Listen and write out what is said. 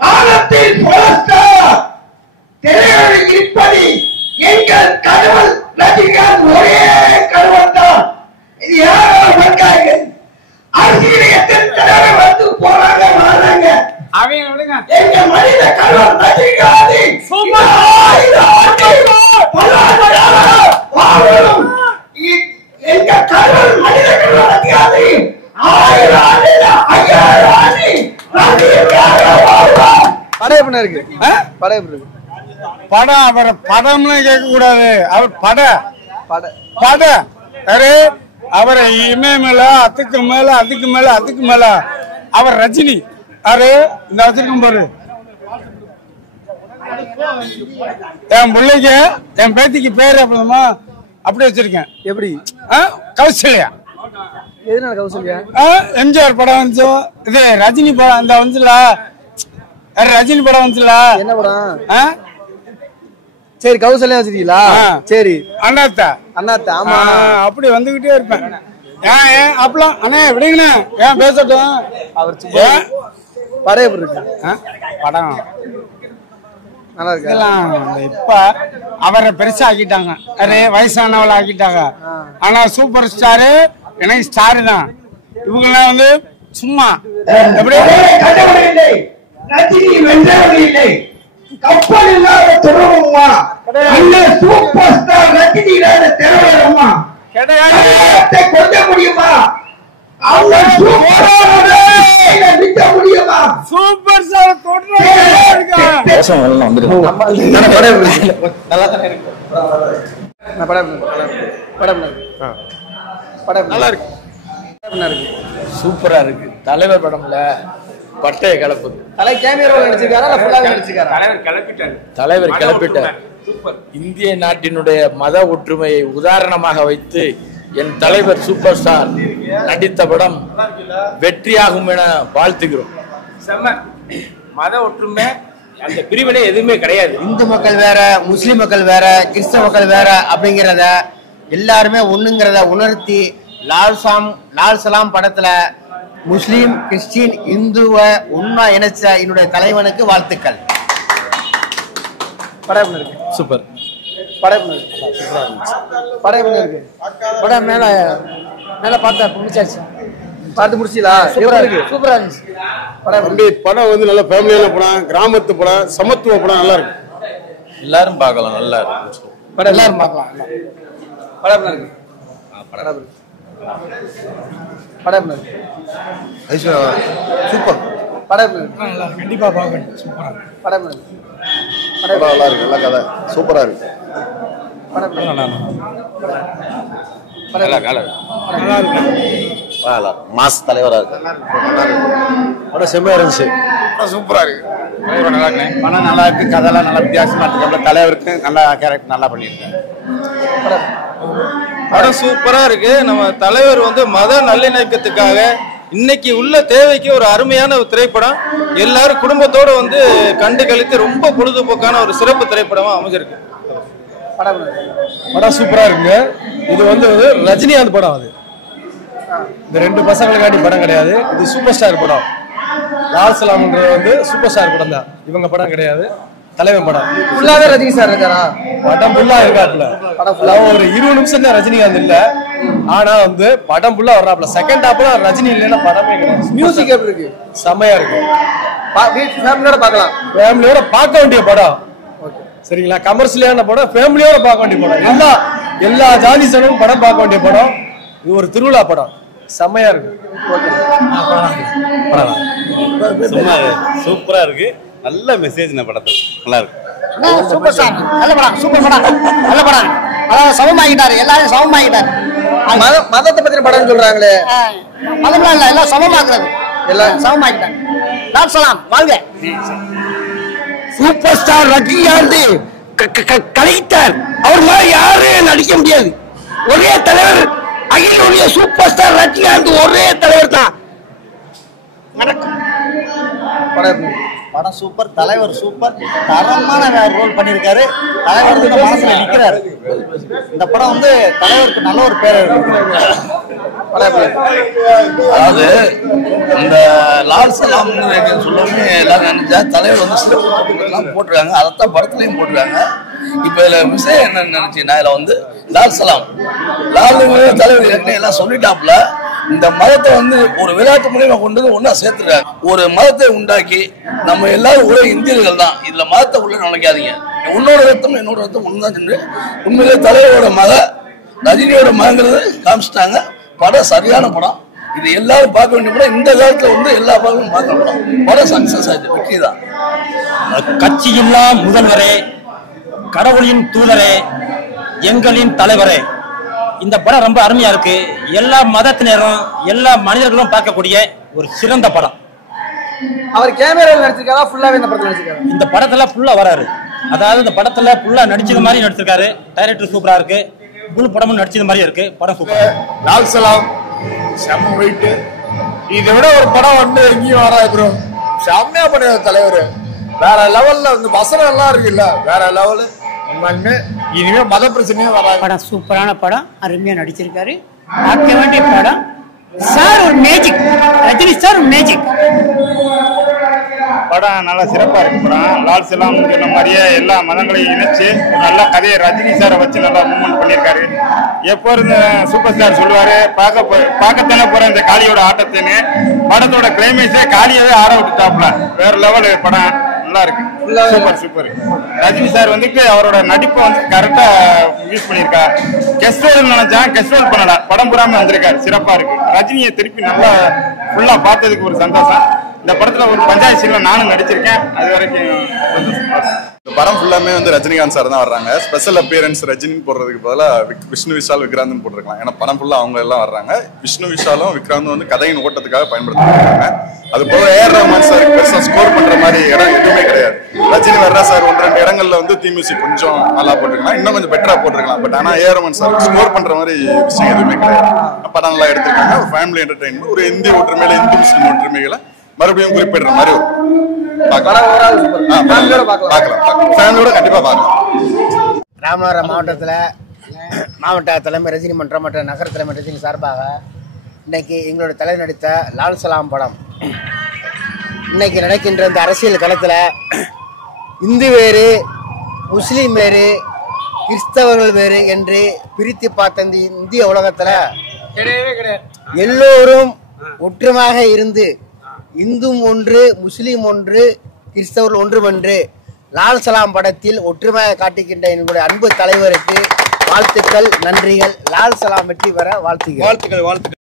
வானத்தில் இருப்பது எங்கள் கடவுள் ரஜினிகாந்த் ஒரே கடவுள் தான். இது யாரால் வந்தாங்க? அரசியல் எத்தனை தடவை வந்து போறாங்க வர்றாங்க. அவங்க விடுங்க. எங்க மனித கடவுள் ரஜினிகாந்த் எங்க கடவுள் மனித கடவுள் ரஜினிகாந்த் 1000 ஆண்டு 5000 ஆண்டு படம் இருக்கு. படம் இருக்கு. படம் அவர் படம்னு கேட்க கூடாது. அவர் பட அவரை இமயமேல அதுக்கு மேல அதுக்கு மேல அதுக்கு மேல அவர் ரஜினி. அவரு இந்த வச்சிருக்கும் பாரு, என் பிள்ளைக்கு என் பேத்திக்கு பேர் எப்படிமா அப்படி வச்சிருக்கேன். எப்படி? கௌசல்யா. எதனால கௌசல்யா? எம்ஜிஆர் படம் வந்துச்சு, இது ரஜினி படம் அந்த வந்துல, ரஜினி படம் வந்துல. என்ன படம்? சரி, கௌசல்யா வச்சிருக்கீங்களா? சரி, அண்ணாத்தா. அண்ணாத்தா. ஆமா, அப்படி வந்துகிட்டே இருப்பேன். ஏன் அப்பலாம் அண்ணே விடுங்கண்ணே, ஏன் பேசட்டும். அவர் படம் எப்படி இருக்கு? படம் நல்லா இருக்கு. இப்ப அவரை பெருசா ஆக்கிட்டாங்க, வயசானவளை ஆக்கிட்டாங்க. ஆனா சூப்பர் ஸ்டாரு எனக்கு ஸ்டாரு தான். இவங்கெல்லாம் வந்து சும்மா எப்படி ரஜினி வென்றவர் இல்லை, கப்பல் இல்லாத துறவுமா, இல்ல சூப்பர் ஸ்டார் ரஜினி இல்லாத திறவரமா கொஞ்ச முடியுமா? அவங்க விட்ட முடியுமா? சூப்பர் ஸ்டார் நல்லா இருக்கு. சூப்பரா இருக்கு. தலைவர் படம்ல பட்டைய கலப்பு. தலைவர் கிளப்பிட்டார். இந்திய நாட்டினுடைய மத ஒற்றுமையை உதாரணமாக வைத்து என் தலைவர் சூப்பர் ஸ்டார் நடித்த படம் வெற்றியாகும் என வாழ்த்துகிறோம். மத ஒற்றுமை அந்த பிரிவினை எதுவுமே கிடையாது. இந்து மக்கள் வேற, முஸ்லிம் மக்கள் வேற, கிறிஸ்தவ மக்கள் வேற அப்படிங்கிறத எல்லாருமே ஒண்ணுங்கிறத உணர்த்தி லால் சலாம் படத்துல முஸ்லீம், கிறிஸ்டின், இந்துவை ஒன்னா இணைச்ச என்னுடைய தலைவனுக்கு வாழ்த்துக்கள். படம் இருக்கு. சூப்பர். படம் இருக்கு. படம் மேல பார்த்தா முடிச்சாச்சு. பார்த்து முடிச்சீங்களா? சூப்பரா இருக்கு. சூப்பரா இருந்துச்சு படம் வந்து நல்ல ஃபேமிலியான படம், கிராமத்து படம், சமத்துவ படம், நல்லா இருக்கு. எல்லாரும் பார்க்கலாம். நல்லா இருக்கு படம். எல்லாரும் பார்க்கலாம். படம் இருக்கு. படம் இருக்கு. சூப்பர். படம் கண்டிப்பா பார்க்கணும். சூப்பரா படம் இருக்கு. படம் நல்லா இருக்கு. நல்ல கதை. சூப்பரா இருக்கு. படம் மாஸ் தலைவரா இருக்கு. படம் செம்மையா இருந்துச்சு. சூப்பரா இருக்கு. படம் நல்லா இருக்கு. கதைலாம் நல்லா வித்தியாசமா இருக்கு. தலைவருக்கு நல்லா கேரக்டர் நல்லா பண்ணியிருக்காங்க. படம் சூப்பரா இருக்கு. நம்ம தலைவர் வந்து மத நல்லிணக்கத்துக்காக இன்னைக்கு உள்ள தேவைக்கு ஒரு அருமையான ஒரு திரைப்படம். எல்லாரும் குடும்பத்தோட வந்து கண்டு கழித்து ரொம்ப பொழுதுபோக்கான ஒரு சிறப்பு திரைப்படமா அமைஞ்சிருக்கு. படம் சூப்பரா இருக்குங்க. இது வந்து ரஜினிகாந்த் படம். அது இந்த ரெண்டு பசங்களுக்காண்டி படம் கிடையாது. இது சூப்பர் ஸ்டார் படம். லால் சலாம்ன்றது வந்து சூப்பர் ஸ்டார் படம் தான். இவங்க படம் கிடையாது, தலைவன் படம். ஃபுல்லாவே ரஜினி சார் இருக்காரா? படம் ஃபுல்லா இருக்காப்ல. படம் ஃபுல்லா ஒரு 20 நிமிஷம் தான் ரஜினிகாந்த் இல்ல. ஆனா வந்து படம் ஃபுல்லா வர்றாப்ல. செகண்ட் ஹாப்ல ரஜினி இல்லைன்னா படமே கிடையாது. மியூசிக் எப்படி இருக்கு? செமையா இருக்கு. ஃபேமிலியோட பார்க்கலாம். ஃபேமிலியோட பார்க்க வேண்டிய படம். சரிங்களா? கமர்ஷியலான படம், ஃபேமிலியோட பார்க்க வேண்டிய படம். எல்லா ஜாதிசனும் படம் பார்க்க வேண்டிய படம். இது ஒரு திருவிழா படம். செமையா இருக்கு. சூப்பரா இருக்கு. நல்ல மெசேஜ் படத்துல நல்லா இருக்கு. Super star. நல்ல படம். சூப்பர் படம். நல்ல படம். அதாவது சமமாகிட்டாரு. எல்லாரும் சமமாகிட்டாரு. மதத்தை பத்தின படம் சொல்றாங்களே. மதம்லாம் இல்ல, எல்லாம் சமமாக்குறது. எல்லாம் சமமாகிட்டாங்க. லால் சலாம் வாழ்க. சூப்பர் ஸ்டார் ரஜினிகாந்த் கலைத்தார். அவர் மாதிரி யாரும் நடிக்க முடியாது. ஒரே தலைவர், அகில சூப்பர் ஸ்டார் ரஜினிகாந்த் ஒரே தலைவர் தான். படம் சூப்பர். தலைவர் சூப்பர். தரமான ரோல் பண்ணியிருக்காரு. தலைவர் மனசுல நிற்கிறாரு. இந்த படம் வந்து தலைவருக்கு நல்ல ஒரு பேர் இருக்கு. அதாவது இந்த லால் சலாம் சொல்லவே எல்லாரும் நினைச்சா தலைவர் வந்து சிறப்பு போட்டிருக்காங்க, அதைத்தான் படத்துலையும் போட்டிருக்காங்க. இப்ப இதுல விஷயம் என்னன்னு நினைச்சீங்கன்னா, இதுல வந்து லால் சலாம் தலைவர் எல்லாம் சொல்லிட்டாப்புல இந்த மதத்தை வந்து ஒரு விளையாட்டு மூலியமா கொண்டு வந்து ஒன்னா சேர்த்துருக்காங்க. ஒரு மதத்தை உண்டாக்கி நம்ம எல்லாரும் ஒரே இந்தியர்கள் தான், இதுல மதத்தை உள்ள நினைக்காதீங்க, உன்னோட ரத்தம் என்னோட ரத்தம் ஒண்ணுதான் சென்று உண்மையிலே தலைவரோட மக ரஜினியோட மகங்கிறது காமிச்சிட்டாங்க. படம் சரியான படம், இது எல்லாரும் பார்க்க வேண்டிய படம். இந்த காலத்துல வந்து எல்லா படமும் பார்க்க படம். படம் சக்சஸ் ஆயிடுச்சு, வெற்றி தான். கட்சியில்லா முதல்வரே, கடவுளின் தூதரே, எங்களின் தலைவரே. இந்த படம் ரொம்ப அருமையா இருக்கு. எல்லா மதத்தினரும் எல்லா மனிதர்களும் பார்க்கக்கூடிய ஒரு சிறந்த படம். அவர் கேமராவில் நடிச்சிருக்காரா, ஃபுல்லாவே இந்த படத்துல நடிச்சிருக்காரு? இந்த படத்துல ஃபுல்லா வராரு. அதாவது இந்த படத்துல ஃபுல்லா நடிச்சது மாதிரி நடிச்சிருக்காரு. டைரக்டர் சூப்பரா இருக்கு, முழு படமும் நடிச்சது மாதிரி இருக்கு. படம் சூப்பர். லால் சலாம் செம்ம வெயிட். இதை விட ஒரு படம் வந்து எங்கேயும் வராது ப்ரோ. செம்மையா பண்ண தலைவர் வேற லெவல்ல வந்து வசனம் எல்லாம் இருக்குல்ல, வேற லெவலு. இனிமே மத பிரச்சனையே வராது. படம் சூப்பரான படம், அருமையா நடிச்சிருக்காரு, பார்க்க வேண்டிய படம். சார் ஒரு மேஜிக், ரஜினி சார் ஒரு மேஜிக். படம் நல்லா சிறப்பா இருக்கு. படம் லால் சலாம் சொன்ன மாதிரியே எல்லா மதங்களையும் இணைச்சு நல்ல கதையை ரஜினி சாரை வச்சு நல்லா மூவ்மெண்ட் பண்ணியிருக்காரு. எப்போ இருந்து சூப்பர் ஸ்டார் சொல்லுவாரு, பார்க்கத்தானே போற இந்த காளியோட ஆட்டத்தின்னு. படத்தோட கிளைமேக்ஸே காளியாவே ஆட விட்டுட்டாப்ல. வேற லெவல் படம், நல்லா இருக்கு. Super super. ரஜினி சார் வந்துட்டு அவரோட நடிப்பை வந்து கரெக்டா யூஸ் பண்ணியிருக்காரு. கெஸ்ட் ரோல் நினைச்சா கெஸ்ட் ரோல் பண்ணல, படம் புறாம வந்திருக்காரு. சிறப்பா இருக்கு. ரஜினியை திருப்பி நல்லா ஃபுல்லா பார்த்ததுக்கு ஒரு சந்தோஷம். இந்த படத்துல ஒரு பஞ்சாயத்து சீன்ல நானும் நடிச்சிருக்கேன். அது வரைக்கும் இந்த படம் ஃபுல்லாமே வந்து ரஜினிகாந்த் சார் தான் வர்றாங்க. ஸ்பெஷல் அப்பியரன்ஸ் ரஜினின்னு போடுறதுக்கு பதிலாக விஷ்ணு விஷால் விக்ராந்த் போட்டிருக்கலாம். ஏன்னா படம் ஃபுல்லா அவங்க எல்லாம் வர்றாங்க. விஷ்ணு விஷாலும் விக்ராந்தும் வந்து கதையின் ஓட்டத்துக்காக பயன்படுத்திருக்காங்க. அது போல ஏஆர் ரஹ்மான் சார் பெருசா ஸ்கோர் பண்ற மாதிரி இடம் எதுவுமே கிடையாது. ரஜினி வர்றா சார் 1-2 இடங்கள்ல வந்து மியூசிக் கொஞ்சம் நல்லா போட்டிருக்கலாம், இன்னும் கொஞ்சம் பெட்டரா போட்டிருக்கலாம். பட் ஆனா ஏஆர் ரஹ்மான் சார் ஸ்கோர் பண்ற மாதிரி விஷயம் எதுவுமே கிடையாது. படம் நல்லா எடுத்திருக்காங்க. ஒரு ஃபேமிலி என்டர்டைன்மெண்ட், ஒரு இந்திய ஒற்றுமையில இந்து முஸ்லிம் ஒற்றுமைகளை மறுபடியும் குறிப்பிடுற மாதிரி ஒரு ஃபேமிலியோட கண்டிப்பா பார்க்கலாம். ராமநாதபுரம் மாவட்டத்தில் மாவட்ட தலைமை ரஜினி மன்றம் மற்றும் நகர தலைமை ரஜினி சார்பாக இன்னைக்கு எங்களோட தலைவர் நடித்த லால் சலாம் படம் இன்னைக்கு நடக்கின்ற இந்த அரசியல் களத்தில் இந்து வேறு, முஸ்லீம் வேறு, கிறிஸ்தவர்கள் வேறு என்று பிரித்து பார்த்த இந்த இந்திய உலகத்தில் எல்லோரும் ஒற்றுமையாக இருந்து இந்தும் ஒன்று, முஸ்லீம் ஒன்று, கிறிஸ்தவர்கள் ஒன்றுமென்று லால் சலாம் படத்தில் ஒற்றுமையாக காட்டுகின்ற எங்களுடைய அன்பு தலைவருக்கு வாழ்த்துக்கள், நன்றிகள். லால் சலாம் வெற்றி பெற வாழ்த்துக்கள்.